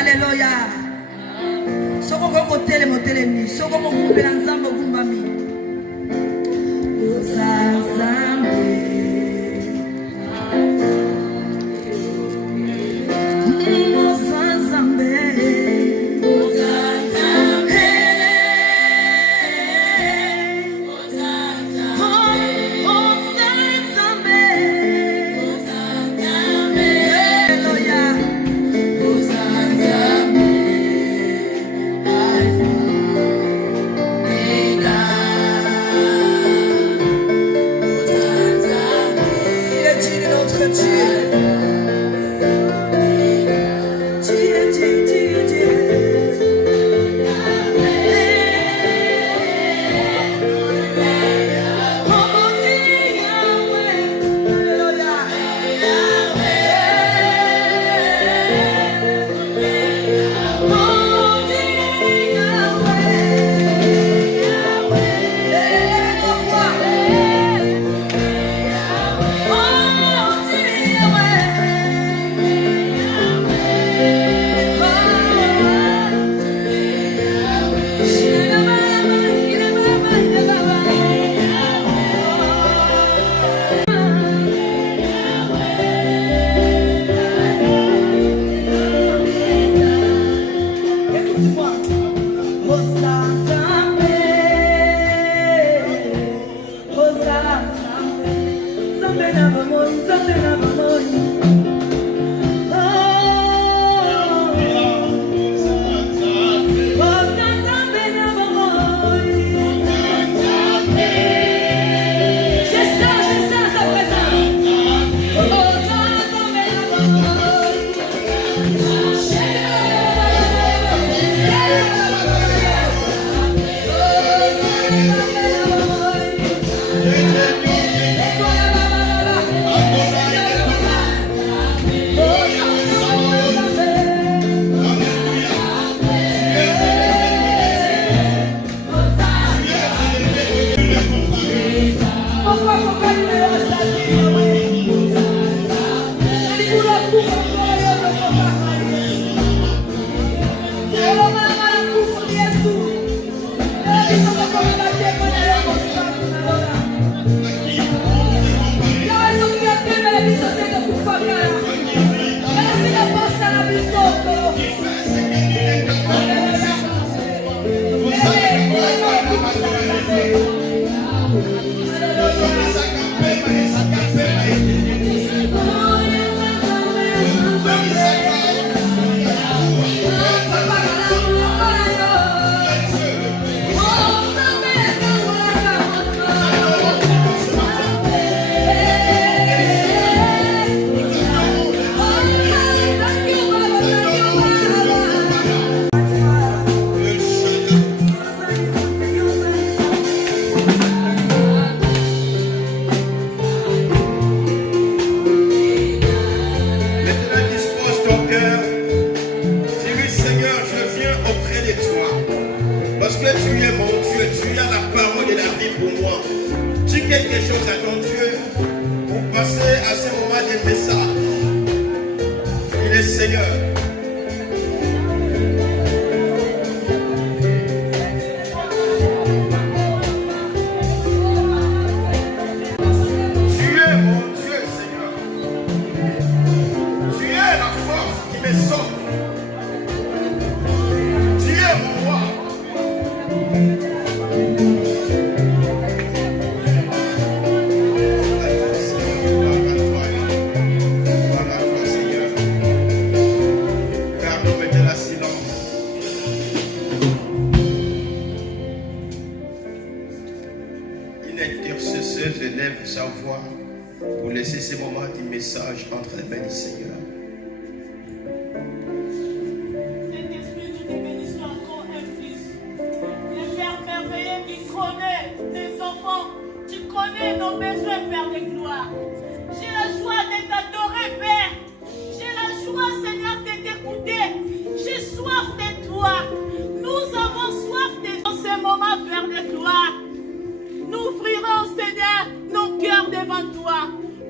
Alléluia. Soko ko telemi. Soko mo kumbela nzambe kumbami. Ozazambe.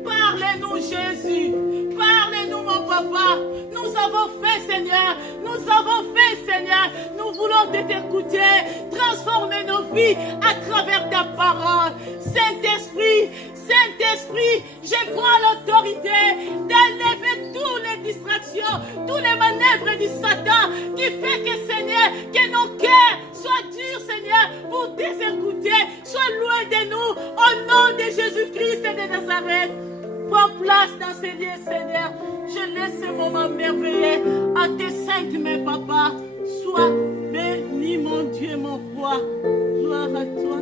Parlez-nous, Jésus. Parlez-nous, mon papa. voulons t'écouter, transformer nos vies à travers ta parole. Saint-Esprit, Saint-Esprit, je prends l'autorité d'enlever toutes les distractions, toutes les manœuvres du Satan qui fait que, Seigneur, que nos cœurs soient durs, Seigneur, pour t'écouter. Sois loin de nous, au nom de Jésus-Christ de Nazareth. Prends place dans ces lieux, Seigneur. Je laisse ce moment merveilleux à tes saintes mains, Papa. Sois béni, mon Dieu, mon roi. Gloire à toi.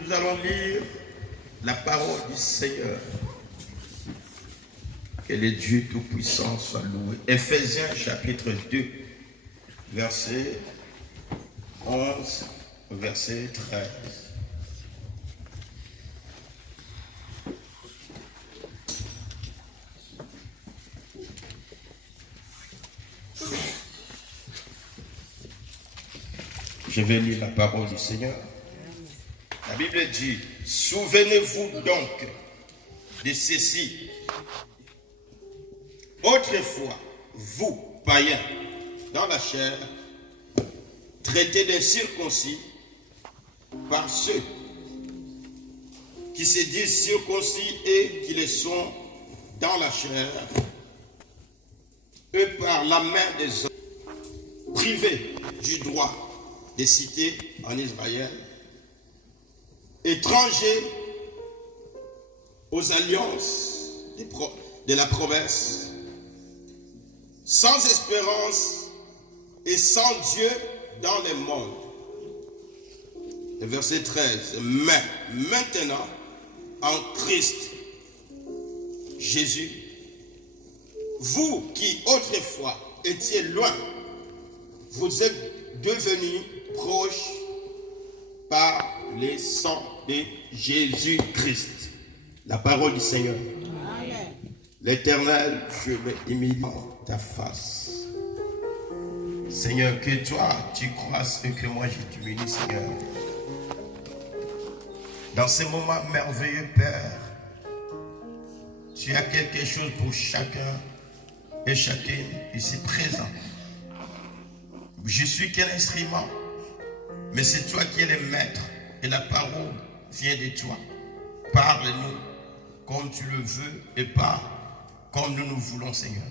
Nous allons lire la parole du Seigneur. Que le Dieu Tout-Puissant soit loué. Éphésiens chapitre 2, verset 11, verset 13. Je vais lire la parole du Seigneur. La Bible dit, souvenez-vous donc de ceci. Autrefois, vous, païens, dans la chair, traités d'incirconcis par ceux qui se disent circoncis et qui le sont dans la chair, eux par la main des hommes, privés du droit de cité en Israël, étrangers aux alliances de la promesse, sans espérance et sans Dieu dans le monde. Le verset 13. Mais maintenant, en Christ Jésus, vous qui autrefois étiez loin, vous êtes devenus proches par le sang de Jésus-Christ. La parole du Seigneur. L'Éternel, je me humilie en ta face. Seigneur, que toi tu croisses et que moi je diminue, Seigneur. Dans ces moments merveilleux, Père, tu as quelque chose pour chacun et chacune ici présent. Je suis qu'un instrument, mais c'est toi qui es le maître et la parole vient de toi. Parle-nous comme tu le veux et pas comme nous voulons, Seigneur.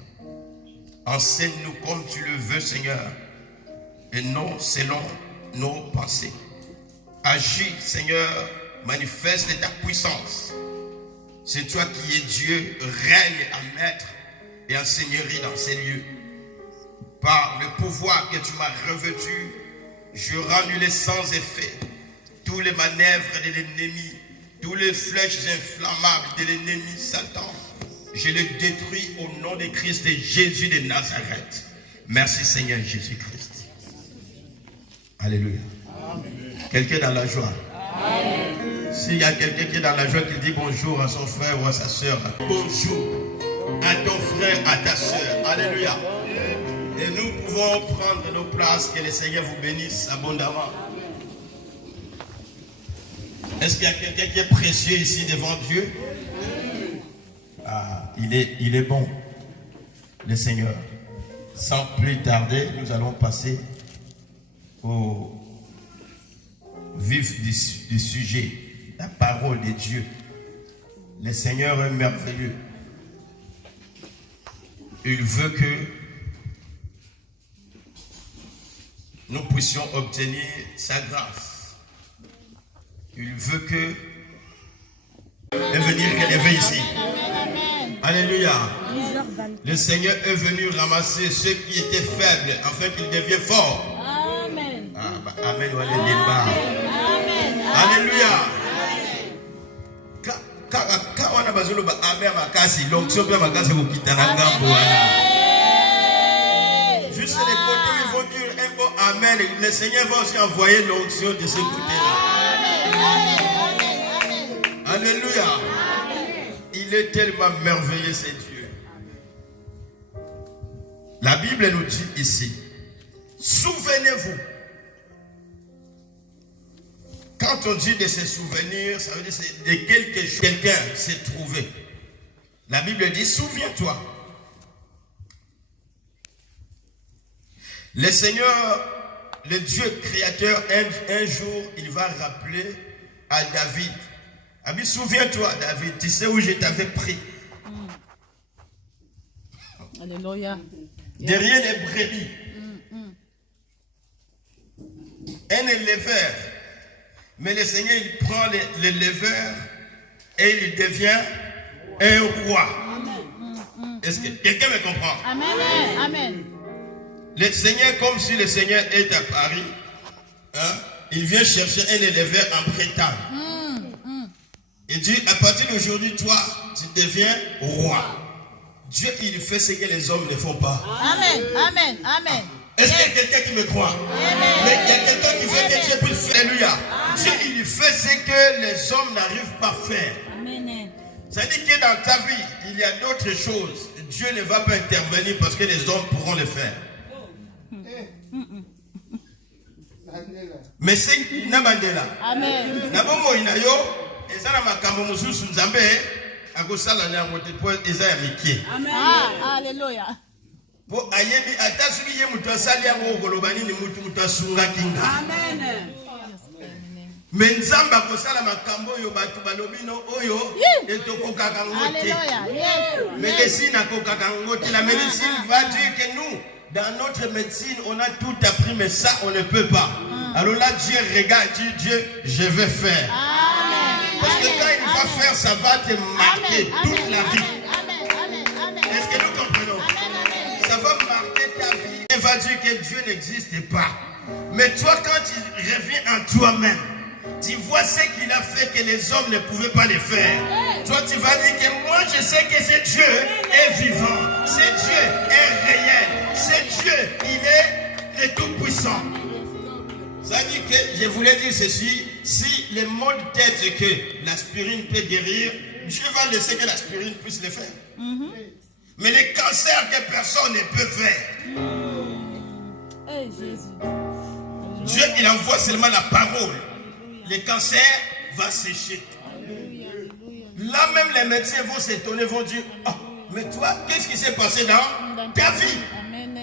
Enseigne-nous comme tu le veux, Seigneur, et non selon nos pensées. Agis, Seigneur, manifeste ta puissance. C'est toi qui es Dieu, règne en maître et en seigneurie dans ces lieux. Par le pouvoir que tu m'as revêtu, je rends sans effet tous les manœuvres de l'ennemi, tous les flèches inflammables de l'ennemi Satan. Je les détruis au nom de Christ et Jésus de Nazareth. Merci Seigneur Jésus-Christ. Alléluia. Quelqu'un dans la joie. S'il y a quelqu'un qui est dans la joie, qui dit bonjour à son frère ou à sa soeur. Bonjour à ton frère, à ta soeur. Alléluia. Et nous pouvons prendre nos places. Que le Seigneur vous bénisse abondamment. Est-ce qu'il y a quelqu'un qui est précieux ici devant Dieu? Ah, il est bon, le Seigneur. Sans plus tarder, nous allons passer au vif du sujet, la parole de Dieu. Le Seigneur est merveilleux. Il veut que nous puissions obtenir sa grâce. Il veut que est venu élever ici. Alléluia. Le Seigneur est venu ramasser ceux qui étaient faibles afin qu'ils deviennent forts. Amen. Ah, bah, amen. Alléluia. Juste les côtés où ils vont dire un mot amen. Le Seigneur va aussi envoyer l'onction de ce côté-là. Alléluia. Il est tellement merveilleux, c'est Dieu. La Bible nous dit ici, souvenez-vous. Quand on dit de se souvenir, ça veut dire c'est de quelque chose, quelqu'un s'est trouvé. La Bible dit, souviens-toi. Le Seigneur, le Dieu créateur, un jour, il va rappeler à David. Abi, souviens-toi, David, tu sais où je t'avais pris. Alléluia. Derrière les brebis. Un éleveur. Mais le Seigneur, il prend l'éleveur et il devient un roi. Est-ce que quelqu'un me comprend? Amen. Amen. Le Seigneur, comme si le Seigneur est à Paris, hein, il vient chercher un éleveur en Bretagne. Il dit, à partir d'aujourd'hui, toi, tu deviens roi. Dieu, il fait ce que les hommes ne font pas. Amen. Amen. Amen. Est-ce qu'il y a quelqu'un qui me croit? Mais il y a quelqu'un qui veut que Dieu puisse faire. Alléluia. Dieu, il fait ce que les hommes n'arrivent pas à faire. Amen. Ça dit que dans ta vie, il y a d'autres choses. Dieu ne va pas intervenir parce que les hommes pourront le faire. Mais c'est Nabandela. Amen. Nabomo inayo, ezala makambo mususu nzambe akosala na motepo ezaya mikie. Ah, alléluia. Po ayebi atasuki ye mutu asali yango okoloba nini mutu asunga kinga. Amen. Mais nzamba akosala makambo oyo bato balobino oyo etokokaka ngo te. Alléluia. Yes. Médecine akokaka ngo te. La médecine va dire que nous, dans notre médecine, on a tout appris, mais ça, on ne peut pas. Alors là, Dieu regarde, Dieu, je vais faire. Amen. Parce que quand il va faire, ça va te marquer toute la vie. Est-ce que nous comprenons? Ça va marquer ta vie. Il va dire que Dieu n'existe pas. Mais toi, quand tu reviens en toi-même, tu vois ce qu'il a fait que les hommes ne pouvaient pas le faire. Toi, tu vas dire que moi, je sais que ce Dieu est vivant. Ce Dieu est réel. Ce Dieu, il est le Tout-Puissant. Ça dit que, je voulais dire ceci, si le monde t'aide que l'aspirine peut guérir, Dieu va laisser que l'aspirine puisse le faire. Mais les cancers que personne ne peut faire, Hey, Jésus. Dieu, il envoie seulement la parole. Le cancer va sécher. Là même les médecins vont s'étonner, vont dire, oh, mais toi, qu'est-ce qui s'est passé dans ta vie?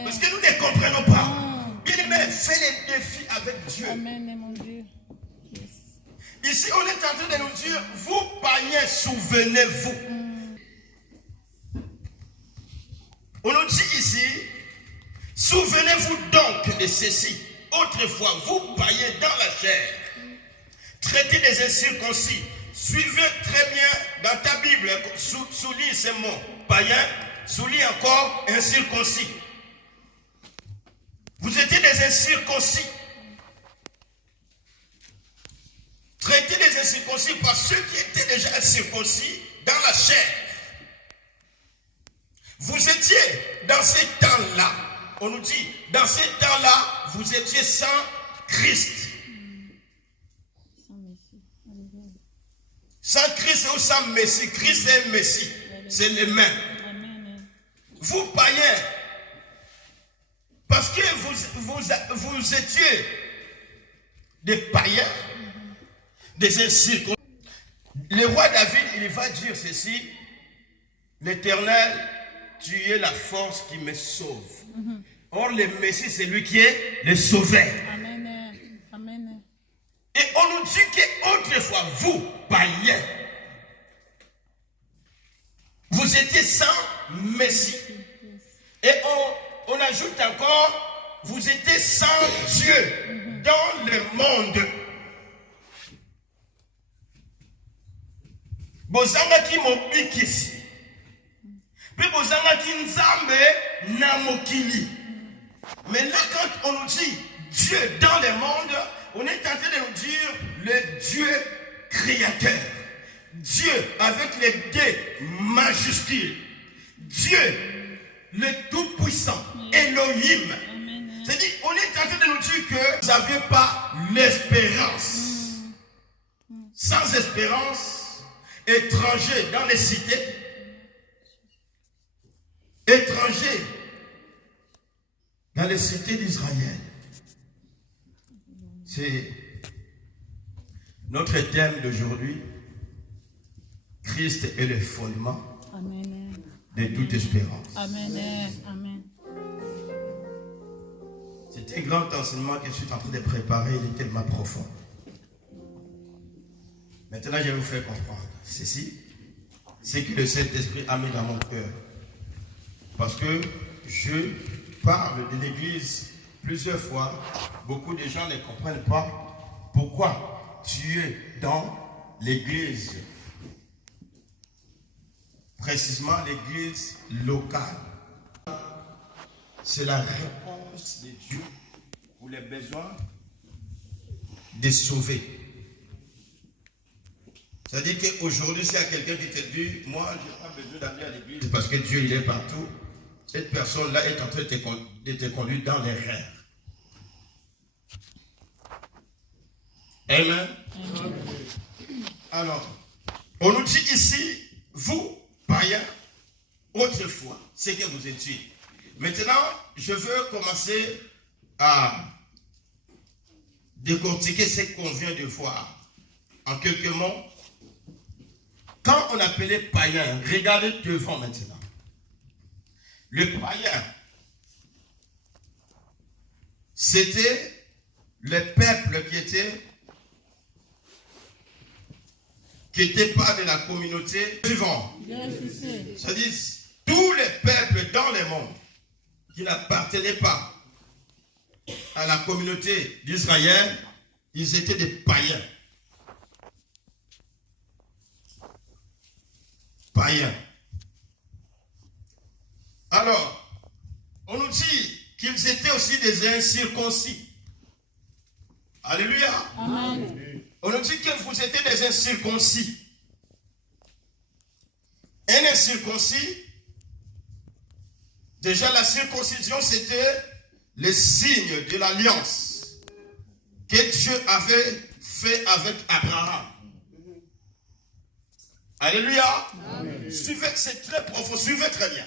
Parce que nous ne comprenons pas. Il fait les défis avec Dieu. Amen, mon Dieu. Ici, on est en train de nous dire, vous païens, souvenez-vous. On nous dit ici, souvenez-vous donc de ceci. Autrefois, vous païens dans la chair. Traitez des incirconcis. Suivez très bien dans ta Bible, souligne ces mots. Païen, souligne encore incirconcis. Vous étiez des incirconcis. Traitez des incirconcis par ceux qui étaient déjà incirconcis dans la chair. Vous étiez dans ces temps-là, on nous dit, dans ces temps-là, vous étiez sans Christ. Sans Christ ou sans Messie. Christ est Messie. C'est le même. Vous païens, parce que vous étiez des païens, des incirconcis. Le roi David, il va dire ceci, l'Éternel, tu es la force qui me sauve. Or, le Messie, c'est lui qui est le sauveur. Amen. Amen. Et on nous dit qu'autrefois, vous, païens, vous étiez sans Messie. Et on ajoute encore, vous étiez sans Dieu dans le monde. Bozangaki mobikisi. Puis bozangaki nzambe na mokili. Mais là, quand on nous dit Dieu dans le monde, on est en train de nous dire le Dieu créateur. Dieu avec les D majuscules. Dieu, le Tout-Puissant, Elohim. C'est-à-dire, on est en train de nous dire que vous n'aviez pas l'espérance. Sans espérance, étranger dans les cités, étranger dans les cités d'Israël. C'est notre thème d'aujourd'hui. Christ est le fondement de toute espérance. Amen. Amen. C'est un grand enseignement que je suis en train de préparer, il est tellement profond. Maintenant, je vais vous faire comprendre ceci. C'est que le Saint-Esprit a mis dans mon cœur. Parce que je parle de l'Église plusieurs fois. Beaucoup de gens ne comprennent pas pourquoi tu es dans l'Église. Précisément l'Église locale. C'est la réponse de Dieu pour les besoins de sauver. C'est-à-dire qu'aujourd'hui, s'il y a quelqu'un qui te dit, moi, je n'ai pas besoin d'aller à l'église parce que Dieu, il est partout, cette personne-là est en train de te conduire dans les rêves. Amen. Alors, on nous dit ici, vous, païens, autrefois, c'est que vous étiez. Maintenant, je veux commencer à décortiquer ce qu'on vient de voir. En quelques mots, quand on appelait païen, regardez devant maintenant. Le païen, c'était le peuple qui était pas de la communauté vivante. C'est-à-dire, tous les peuples dans le monde qui n'appartenaient pas à la communauté d'Israël, ils étaient des païens. Païens. Alors, on nous dit qu'ils étaient aussi des incirconcis. Alléluia. Amen. On nous dit que vous étiez des incirconcis. Un incirconcis, déjà la circoncision, c'était le signe de l'alliance que Dieu avait fait avec Abraham. Alléluia. Amen. Suivez, c'est très profond, suivez très bien.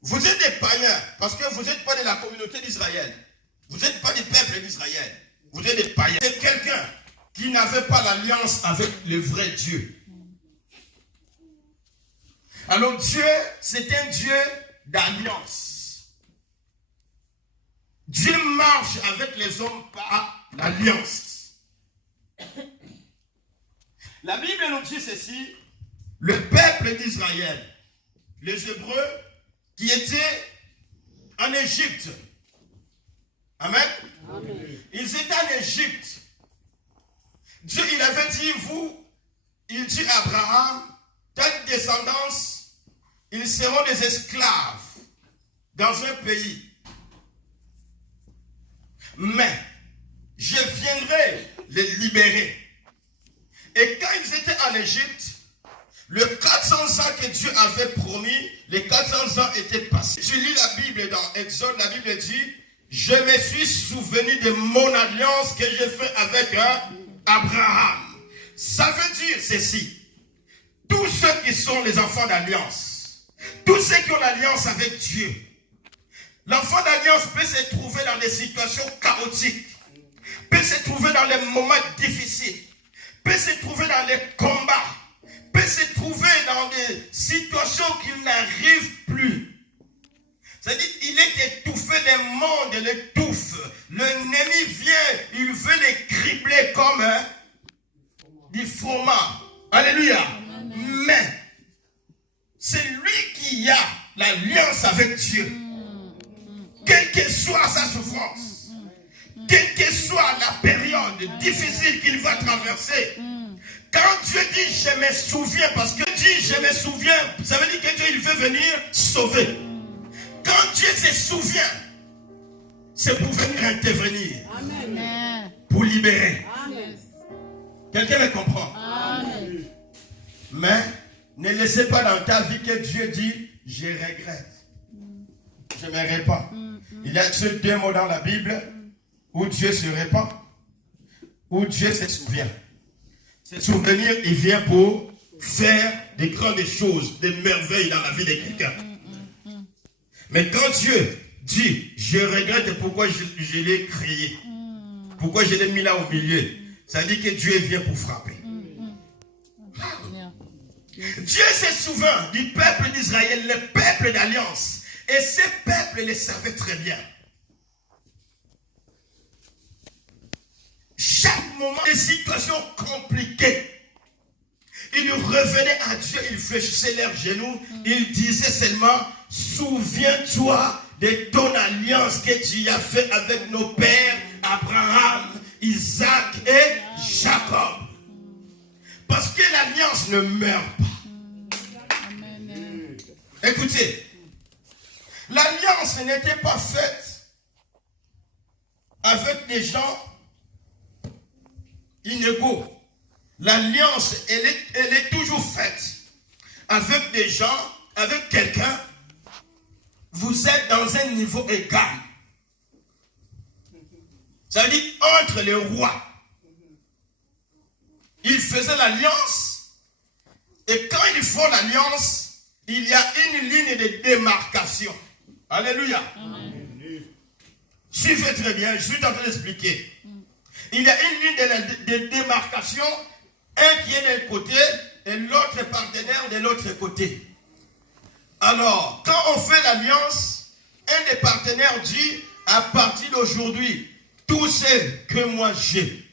Vous êtes des païens parce que vous n'êtes pas de la communauté d'Israël. Vous n'êtes pas des peuples d'Israël. Vous êtes des païens. C'est quelqu'un qui n'avait pas l'alliance avec le vrai Dieu. Alors Dieu, c'est un Dieu d'alliance. Dieu marche avec les hommes par l'alliance. La Bible nous dit ceci, le peuple d'Israël, les Hébreux qui étaient en Égypte. Amen. Amen. Ils étaient en Égypte. Dieu, il avait dit, il dit à Abraham, ta descendance, ils seront des esclaves dans un pays. Mais je viendrai les libérer. Et quand ils étaient en Égypte, le 400 ans que Dieu avait promis, les 400 ans étaient passés. Tu lis la Bible dans Exode, la Bible dit, je me suis souvenu de mon alliance que j'ai fait avec Abraham. Ça veut dire ceci. Tous ceux qui sont les enfants d'alliance, tous ceux qui ont l'alliance avec Dieu, l'enfant d'alliance peut se trouver dans des situations chaotiques, peut se trouver dans les moments difficiles, peut se trouver dans les combats, peut se trouver dans des situations qui n'arrivent plus. C'est-à-dire qu'il est étouffé, le monde l'étouffe. L'ennemi vient, il veut les cribler comme du fromage. Alléluia. Amen. Mais c'est lui qui a l'alliance avec Dieu. Quelle que soit sa souffrance, quelle que soit la période difficile qu'il va traverser, quand Dieu dit je me souviens, parce que dit je me souviens, ça veut dire que Dieu il veut venir sauver. Quand Dieu se souvient, c'est pour venir intervenir. Amen. Pour libérer. Amen. Quelqu'un me comprend? Amen. Mais ne laissez pas dans ta vie que Dieu dit je regrette. Je ne me répand. Il y a ces deux mots dans la Bible où Dieu se répand, où Dieu se souvient. Ce souvenir, il vient pour faire des grandes choses, des merveilles dans la vie de quelqu'un. Mais quand Dieu dit, je regrette pourquoi je l'ai créé, pourquoi je l'ai mis là au milieu, ça dit que Dieu vient pour frapper. Dieu se souvient du peuple d'Israël, le peuple d'alliance. Et ce peuple le savait très bien. moments, des situations compliquées, ils revenaient à Dieu, ils fléchissaient leurs genoux, ils disaient seulement, souviens-toi de ton alliance que tu as fait avec nos pères, Abraham, Isaac et Jacob. Parce que l'alliance ne meurt pas. Écoutez, l'alliance n'était pas faite avec des gens inégaux. L'alliance, elle est toujours faite avec des gens, avec quelqu'un. Vous êtes dans un niveau égal. Ça veut dire entre les rois. Ils faisaient l'alliance. Et quand ils font l'alliance, il y a une ligne de démarcation. Alléluia. Suivez très bien, je suis en train d'expliquer. Il y a une ligne de démarcation, un qui est d'un côté et l'autre partenaire de l'autre côté. Alors, quand on fait l'alliance, un des partenaires dit, à partir d'aujourd'hui, tout ce que moi j'ai,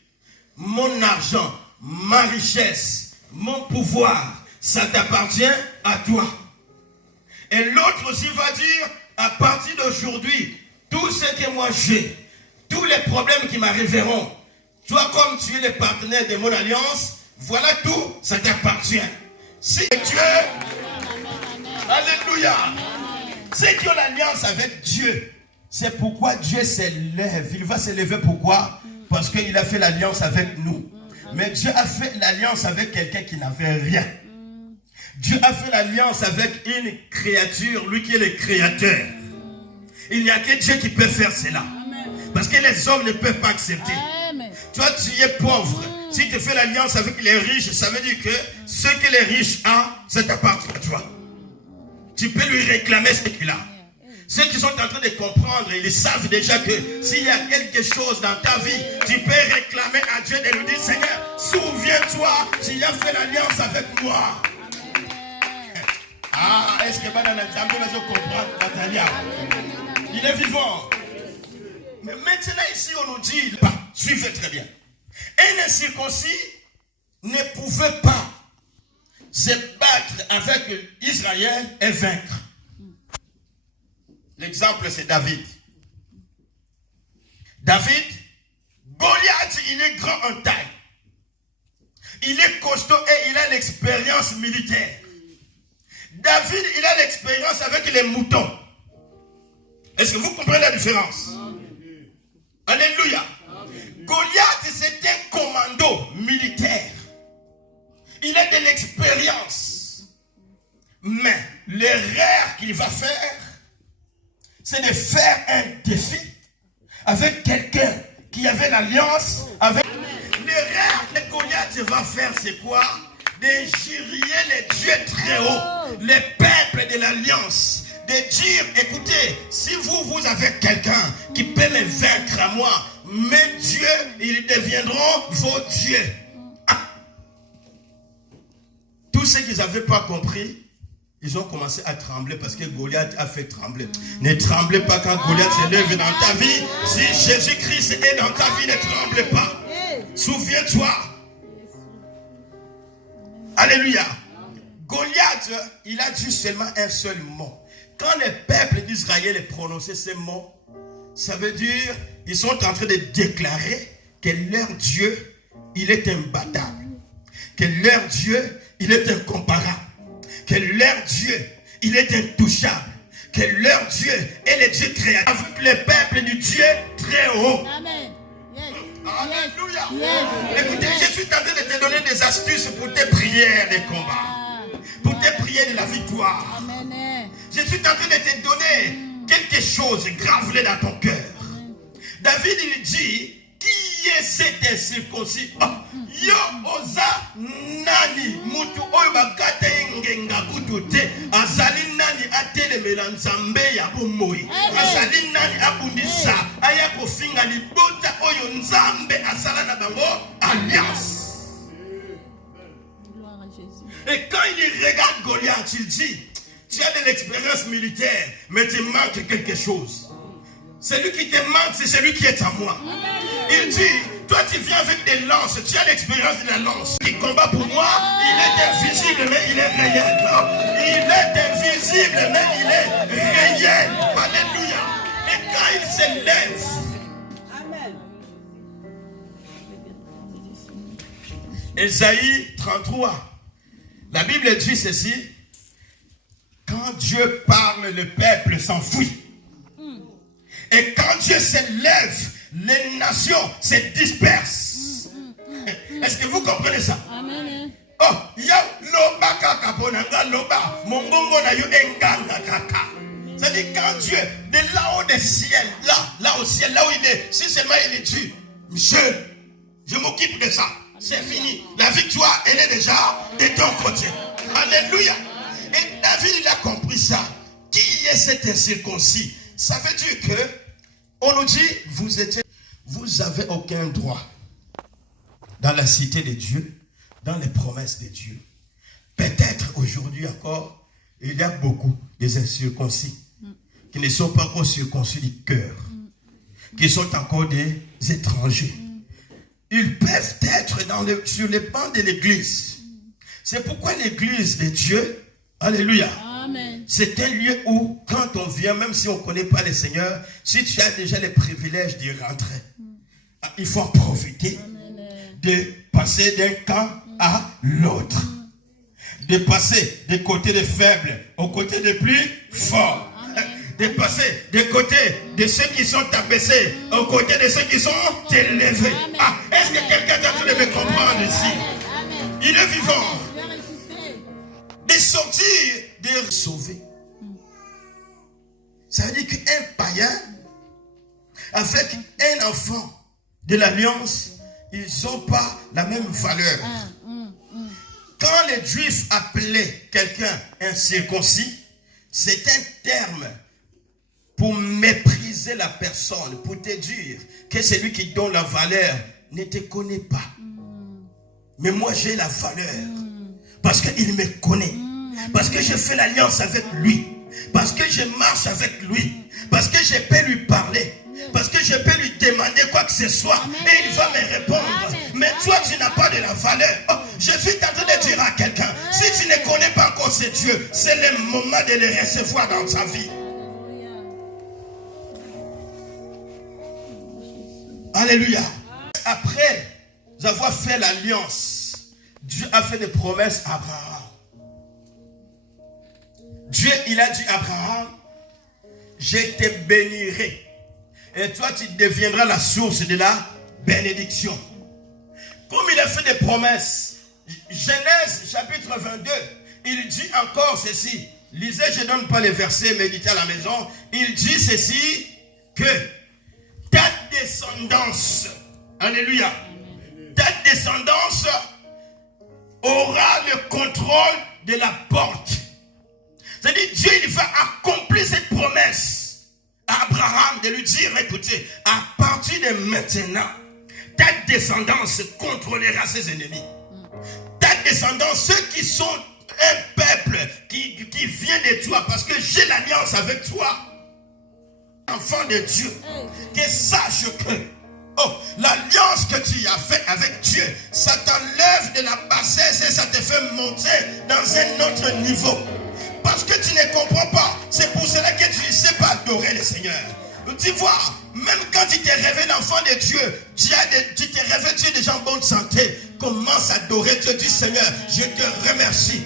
mon argent, ma richesse, mon pouvoir, ça t'appartient à toi. Et l'autre aussi va dire, à partir d'aujourd'hui, tout ce que moi j'ai, tous les problèmes qui m'arriveront, toi comme tu es le partenaire de mon alliance, voilà tout, ça t'appartient. Si Dieu, alléluia, ceux qui ont l'alliance avec Dieu, c'est pourquoi Dieu s'élève. Il va s'élever pourquoi? Parce qu'il a fait l'alliance avec nous. Mais Dieu a fait l'alliance avec quelqu'un qui n'avait rien. Dieu a fait l'alliance avec une créature, lui qui est le créateur. Il n'y a que Dieu qui peut faire cela. Parce que les hommes ne peuvent pas accepter. Toi, tu es pauvre. Si tu fais l'alliance avec les riches, ça veut dire que ce que les riches ont, ça t'appartient à toi. Tu peux lui réclamer ce qu'il a. Ceux qui sont en train de comprendre, ils savent déjà que s'il y a quelque chose dans ta vie, tu peux réclamer à Dieu de lui dire, Seigneur, souviens-toi, tu as fait l'alliance avec moi. Ah, est-ce que Madame Nzambe va comprendre, Natalia? Il est vivant. Mais maintenant ici, on nous dit, suivez très bien. Un incirconcis ne pouvait pas se battre avec Israël et vaincre. L'exemple, c'est David. David, Goliath, il est grand en taille. Il est costaud et il a l'expérience militaire. David, il a l'expérience avec les moutons. Est-ce que vous comprenez la différence? Alléluia. Goliath, c'est un commando militaire. Il a de l'expérience. Mais l'erreur qu'il va faire, c'est de faire un défi avec quelqu'un qui avait l'alliance avec. L'erreur que Goliath va faire, c'est quoi? D'injurier les dieux très hauts, les peuples de l'alliance. De dire, écoutez, si vous avez quelqu'un qui peut me vaincre à moi, mes dieux, ils deviendront vos dieux. Ah. Tous ceux qui n'avaient pas compris, ils ont commencé à trembler parce que Goliath a fait trembler. Ne tremblez pas quand Goliath s'élève dans ta vie. Si Jésus-Christ est dans ta vie, ne tremblez pas. Souviens-toi. Alléluia. Goliath, il a dit seulement un seul mot. Quand les peuples d'Israël prononçaient ces mots, ça veut dire ils sont en train de déclarer que leur Dieu, il est imbattable. Que leur Dieu, il est incomparable. Que leur Dieu, il est intouchable. Que leur Dieu est le Dieu créateur. Avec les peuples du Dieu très haut. Amen. Yes. Alléluia. Yes. Écoutez, je suis en train de te donner des astuces pour tes prières de combat. Pour tes prières de la victoire. Amen. Je suis en train de te donner quelque chose gravelé dans ton cœur. David, il dit, qui est cet incirconcis? Yo oza nani mutu oyo bakata ngenga kutute azali nani atelemela nzambe ya bomoi azali nani abundisa aya kofinga libota oyo nzambe asala na bango alliance. Et quand il regarde Goliath, il dit, tu as de l'expérience militaire, mais tu manques quelque chose. Celui qui te manque, c'est celui qui est à moi. Il dit, Toi, tu viens avec des lances. Tu as l'expérience de la lance. Il combat pour moi. Il est invisible, mais il est réel. Il est invisible, mais il est réel. Alléluia. Et quand il s'élève, Ésaïe 33. La Bible dit ceci. Quand Dieu parle, le peuple s'enfuit. Et quand Dieu s'élève, les nations se dispersent. Est-ce que vous comprenez ça? Amen. Oh, ya loba kaka ponanga loba, mongongo na yo enganga kaka. C'est-à-dire quand Dieu, de là-haut des ciels, là au ciel, là où il est, si seulement il est Dieu, je m'occupe de ça. C'est fini. La victoire, elle est déjà de ton côté. Alléluia. Et David, il a compris ça. Qui est cet incirconcis? Ça veut dire que on nous dit, vous avez aucun droit dans la cité de Dieu, dans les promesses de Dieu. Peut-être aujourd'hui encore, il y a beaucoup des incirconcis qui ne sont pas encore circoncis du cœur, qui sont encore des étrangers. Ils peuvent être sur les bancs de l'église. C'est pourquoi l'église de Dieu, alléluia, c'est un lieu où, quand on vient, même si on ne connaît pas le Seigneur, si tu as déjà les privilèges d'y rentrer, il faut en profiter de passer d'un camp à l'autre. De passer des côtés des faibles aux côtés des plus forts. De passer des côtés de ceux qui sont abaissés aux côtés de ceux qui sont élevés. Ah, est-ce que quelqu'un est en train de me comprendre ici? Il est vivant. De sortir, de sauver. Ça veut dire qu'un païen avec un enfant de l'alliance, ils n'ont pas la même valeur. Quand les Juifs appelaient quelqu'un incirconcis, c'est un terme pour mépriser la personne, pour te dire que celui qui donne la valeur ne te connaît pas. Mais moi j'ai la valeur parce qu'il me connaît, parce que je fais l'alliance avec lui, parce que je marche avec lui, parce que je peux lui parler, parce que je peux lui demander quoi que ce soit et il va me répondre. Mais toi tu n'as pas de la valeur. Oh, je suis en train de dire à quelqu'un, si tu ne connais pas encore ce Dieu, c'est le moment de le recevoir dans ta vie. Alléluia. Après avoir fait l'alliance, Dieu a fait des promesses à Abraham. Dieu, il a dit à Abraham, je te bénirai. Et toi, tu deviendras la source de la bénédiction. Comme il a fait des promesses, Genèse chapitre 22, il dit encore ceci. Lisez, je ne donne pas les versets, méditez à la maison. Il dit ceci, que ta descendance, alléluia, ta descendance aura le contrôle de la porte. C'est-à-dire, Dieu, il va accomplir cette promesse à Abraham de lui dire, écoutez, à partir de maintenant, ta descendance contrôlera ses ennemis. Ta descendance, ceux qui sont un peuple qui vient de toi, parce que j'ai l'alliance avec toi, enfant de Dieu, que sache que l'alliance que tu as faite avec Dieu, ça t'enlève de la bassesse et ça te fait monter dans un autre niveau. Parce que tu ne comprends pas. C'est pour cela que tu ne sais pas adorer le Seigneur. Tu vois, même quand tu t'es réveillé l'enfant de Dieu, tu t'es réveillé, tu es déjà en bonne santé. Commence à adorer Dieu. Dis Seigneur, je te remercie.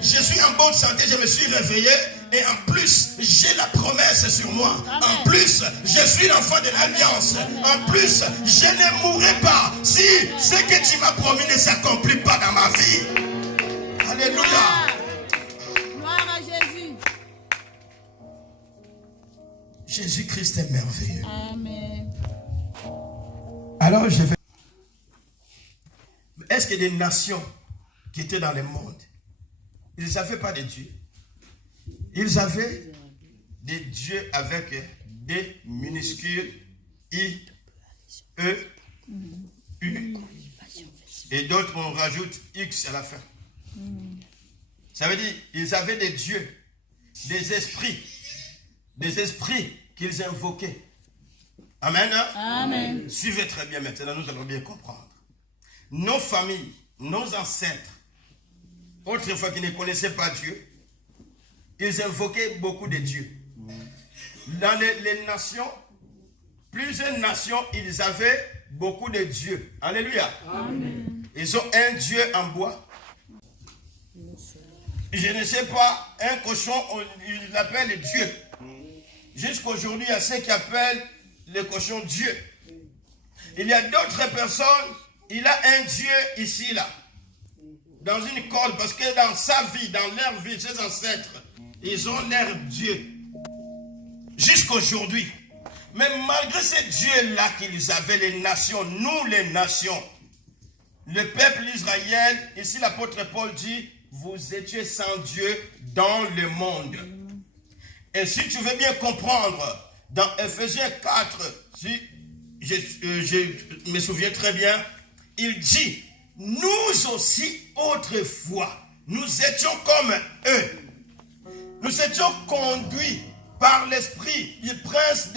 Je suis en bonne santé, je me suis réveillé. Et en plus, j'ai la promesse sur moi. En plus, je suis l'enfant de l'alliance. En plus, je ne mourrai pas si ce que tu m'as promis ne s'accomplit pas dans ma vie. Alléluia. Gloire à Jésus. Jésus-Christ est merveilleux. Amen. Alors je vais... Est-ce que des nations qui étaient dans le monde, ils n'avaient pas de Dieu? Ils avaient des dieux avec des minuscules I, E, U. Et d'autres, on rajoute X à la fin. Ça veut dire, ils avaient des dieux, des esprits qu'ils invoquaient. Amen. Amen. Suivez très bien maintenant, nous allons bien comprendre. Nos familles, nos ancêtres, autrefois qui ne connaissaient pas Dieu, ils invoquaient beaucoup de dieux. Dans les nations, plusieurs nations, ils avaient beaucoup de dieux. Alléluia. Amen. Ils ont un dieu en bois. Je ne sais pas, un cochon, ils l'appellent Dieu. Jusqu'aujourd'hui, il y a ceux qui appellent le cochon Dieu. Il y a d'autres personnes, il a un Dieu ici, là, dans une corde, parce que dans sa vie, dans leur vie, ses ancêtres, ils ont leur Dieu. Jusqu'aujourd'hui. Mais malgré ces dieux-là qu'ils avaient, les nations, nous les nations, le peuple d'Israël, ici l'apôtre Paul dit, vous étiez sans Dieu dans le monde. Et si tu veux bien comprendre, dans Ephésiens 4, si je me souviens très bien, il dit, nous aussi autrefois, nous étions comme eux. Nous étions conduits par l'esprit du prince